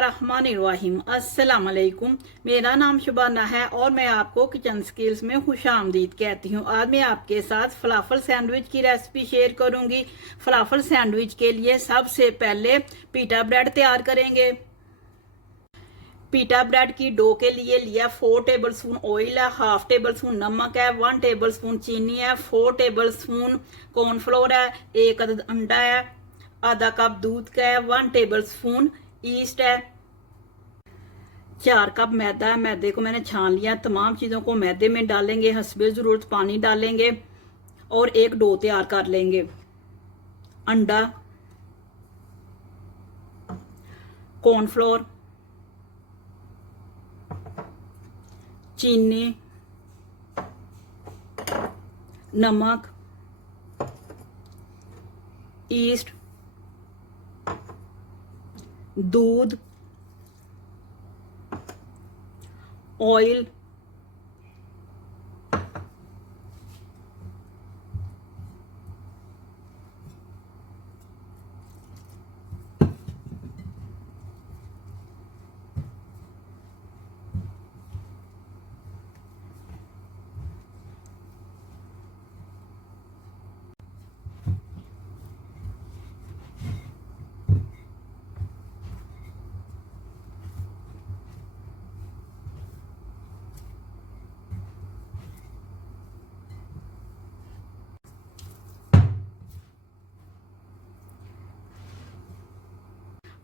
बिस्मिल्लाहिर्रहमानिर्रहीम। अस्सलाम वालेकुम। मेरा नाम शुबाना है और मैं आपको किचन स्किल्स में खुशामदीद कहती हूँ। आज मैं आपके साथ फलाफल सैंडविच की रेसिपी शेयर करूँगी। फलाफल सैंडविच के लिए सबसे पहले पीटा ब्रेड तैयार करेंगे। पीटा ब्रेड की डो के लिए लिया 4 टेबल स्पून ऑयल है, हाफ टेबल स्पून नमक है, 1 टेबल स्पून चीनी है, 4 टेबल स्पून कॉर्नफ्लोर है, 1 अदद अंडा है, आधा कप दूध का है, 1 टेबल स्पून ईस्ट है, 4 कप मैदा है। मैदे को मैंने छान लिया। तमाम चीज़ों को मैदे में डालेंगे, हस्बे ज़रूरत पानी डालेंगे और एक डो तैयार कर लेंगे। अंडा, कॉर्नफ्लोर, चीनी, नमक, ईस्ट, दूध, ऑयल,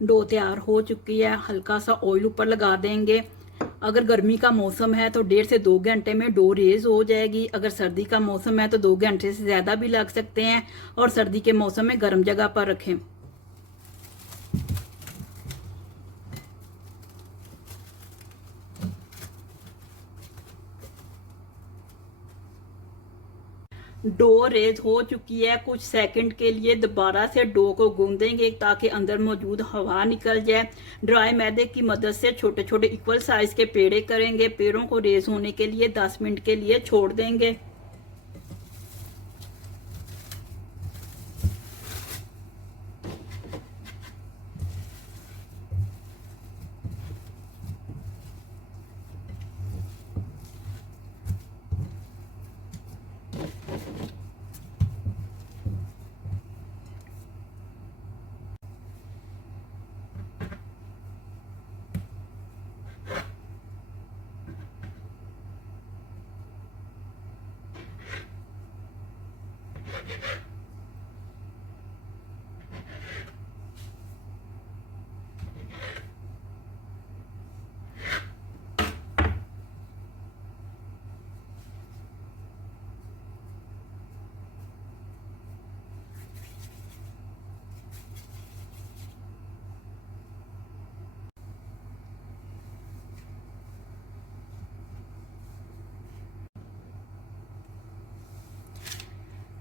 डो तैयार हो चुकी है। हल्का सा ऑयल ऊपर लगा देंगे। अगर गर्मी का मौसम है तो 1.5 से 2 घंटे में डो रेज हो जाएगी। अगर सर्दी का मौसम है तो 2 घंटे से ज़्यादा भी लग सकते हैं। और सर्दी के मौसम में गर्म जगह पर रखें। डो रेज हो चुकी है। कुछ सेकंड के लिए दोबारा से डो को गूंदेंगे ताकि अंदर मौजूद हवा निकल जाए। ड्राई मैदे की मदद से छोटे छोटे इक्वल साइज के पेड़े करेंगे। पेड़ों को रेज होने के लिए 10 मिनट के लिए छोड़ देंगे।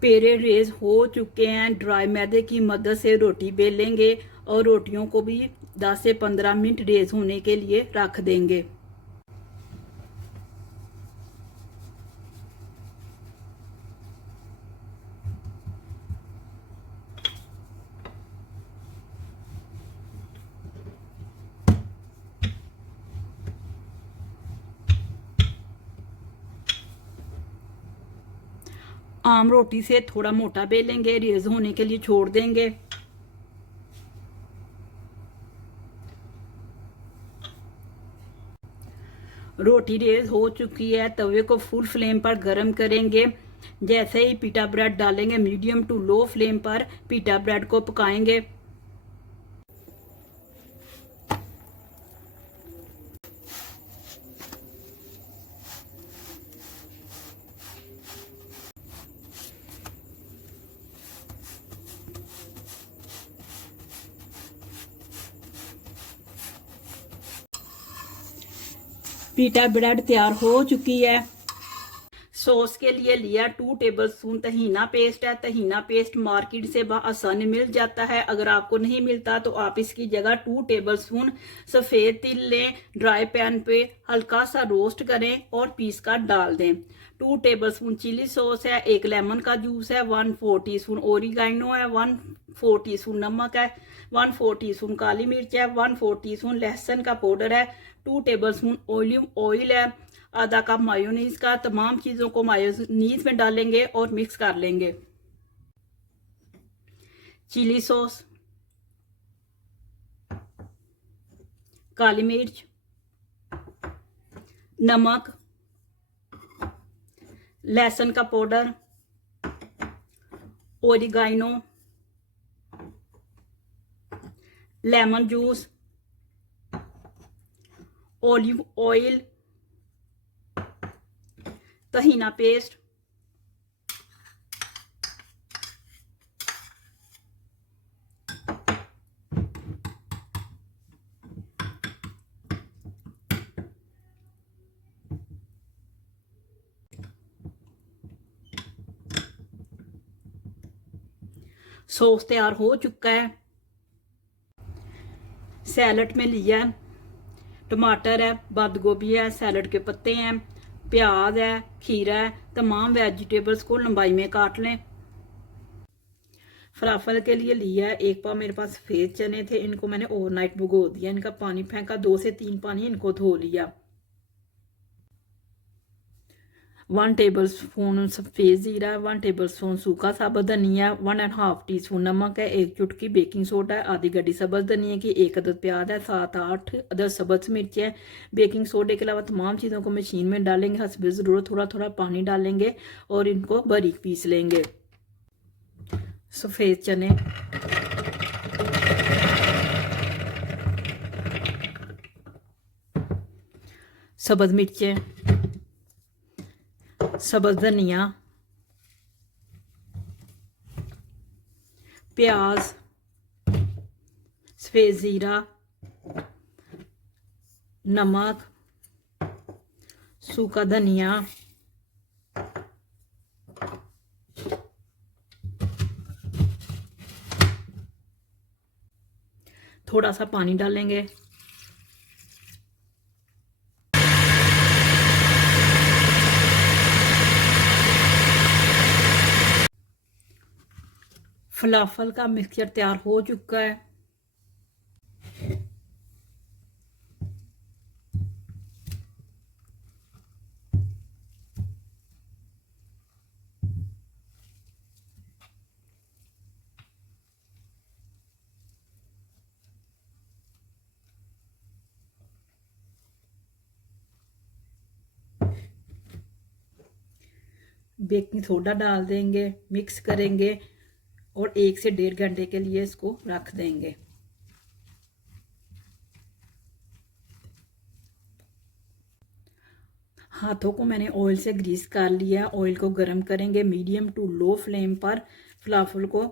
पेड़े रेज हो चुके हैं। ड्राई मैदे की मदद से रोटी बेलेंगे और रोटियों को भी 10 से 15 मिनट रेज होने के लिए रख देंगे। आम रोटी से थोड़ा मोटा बेलेंगे, रेज होने के लिए छोड़ देंगे। रोटी रेज हो चुकी है। तवे को फुल फ्लेम पर गर्म करेंगे। जैसे ही पीटा ब्रेड डालेंगे मीडियम टू लो फ्लेम पर पीटा ब्रेड को पकाएंगे। पीटा ब्रेड तैयार हो चुकी है। सॉस के लिए लिया 2 टेबलस्पून तहीना पेस्ट है। तहीना पेस्ट मार्केट से आसानी मिल जाता है। अगर आपको नहीं मिलता तो आप इसकी जगह 2 टेबलस्पून सफ़ेद तिल लें, ड्राई पैन पे हल्का सा रोस्ट करें और पीस कर डाल दें। 2 टेबलस्पून चिली सॉस है, 1 लेमन का जूस है, 1/4 टीस्पून ओरिगैनो है, 1/4 टीस्पून नमक है, 1/4 टीस्पून काली मिर्च है, 1/4 टीस्पून लहसुन का पाउडर है, 2 टेबलस्पून ऑलिव ऑयल है, आधा कप मायोनीज का। तमाम चीज़ों को मायोनीज में डालेंगे और मिक्स कर लेंगे। चिली सॉस, काली मिर्च, नमक, लहसुन का powder, oregano, lemon juice, olive oil, tahini paste, sauce तैयार हो चुका है। सैलड में लिया है, टमाटर है, बंद गोभी है, सैलड के पत्ते हैं, प्याज है, खीरा है। तमाम वेजिटेबल्स को लंबाई में काट लें। फलाफल के लिए लिया है 1 पाव मेरे पास सफ़ेद चने थे, इनको मैंने ओवरनाइट भिगो दिया, इनका पानी फेंका, 2 से 3 पानी इनको धो लिया। 1 टेबलस्पून सफ़ेद ज़ीरा, 1 टेबलस्पून सूखा साबुत धनिया, 1.5 टीस्पून नमक है, 1 चुटकी बेकिंग सोडा है, आधी गड्डी सब्ज़ धनिया की, 1 अदद प्याज है, 7-8 अदद सब्ज़ मिर्च है। बेकिंग सोडे के अलावा तमाम चीज़ों को मशीन में डालेंगे, हस्ब ज़रूरत थोड़ा थोड़ा पानी डालेंगे और इनको बारीक पीस लेंगे। सफ़ेद चने, सब्ज़ मिर्चें, सब्ज़ धनिया, प्याज, सफ़ेद ज़ीरा, नमक, सूखा धनिया, थोड़ा सा पानी डालेंगे। फलाफल का मिक्सचर तैयार हो चुका है। बेकिंग सोडा डाल देंगे, मिक्स करेंगे और 1 से 1.5 घंटे के लिए इसको रख देंगे। हाथों को मैंने ऑयल से ग्रीस कर लिया। ऑयल को गर्म करेंगे, मीडियम टू लो फ्लेम पर फलाफल को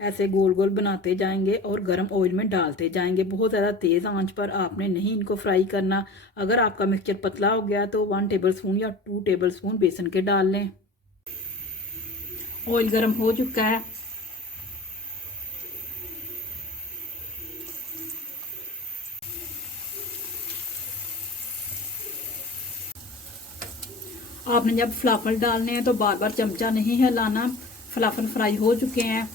ऐसे गोल गोल बनाते जाएंगे और गर्म ऑयल में डालते जाएंगे। बहुत ज़्यादा तेज़ आंच पर आपने नहीं इनको फ्राई करना। अगर आपका मिक्सचर पतला हो गया तो 1 टेबलस्पून या 2 टेबलस्पून बेसन के डाल लें। ऑयल गर्म हो चुका है। आपने जब फलाफल डालने हैं तो बार बार चमचा नहीं हिलाना। फलाफल फ्राई हो चुके हैं।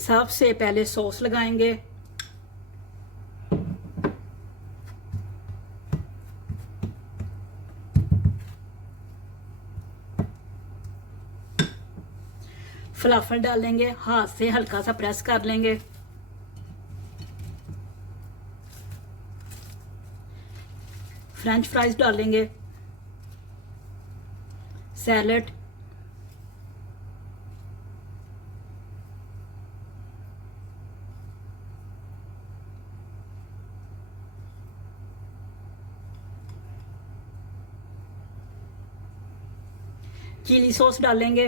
सबसे पहले सॉस लगाएंगे। फलाफल डालेंगे, हाथ से हल्का सा प्रेस कर लेंगे। फ्रेंच फ्राइज डालेंगे, सैलड, चिली सॉस डालेंगे,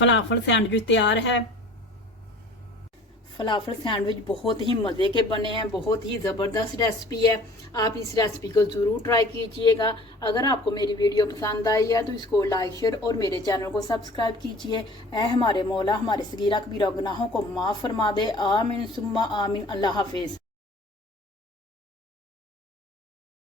फलाफल सैंडविच तैयार है। फलाफल सैंडविच बहुत ही मज़े के बने हैं, बहुत ही ज़बरदस्त रेसिपी है। आप इस रेसिपी को ज़रूर ट्राई कीजिएगा। अगर आपको मेरी वीडियो पसंद आई है तो इसको लाइक शेयर और मेरे चैनल को सब्सक्राइब कीजिए। ऐ हमारे मौला हमारे सगीरा कबीरा गुनाहों को माफ़ फरमा दे। आमीन सुम्मा आमीन। अल्लाह हाफिज़।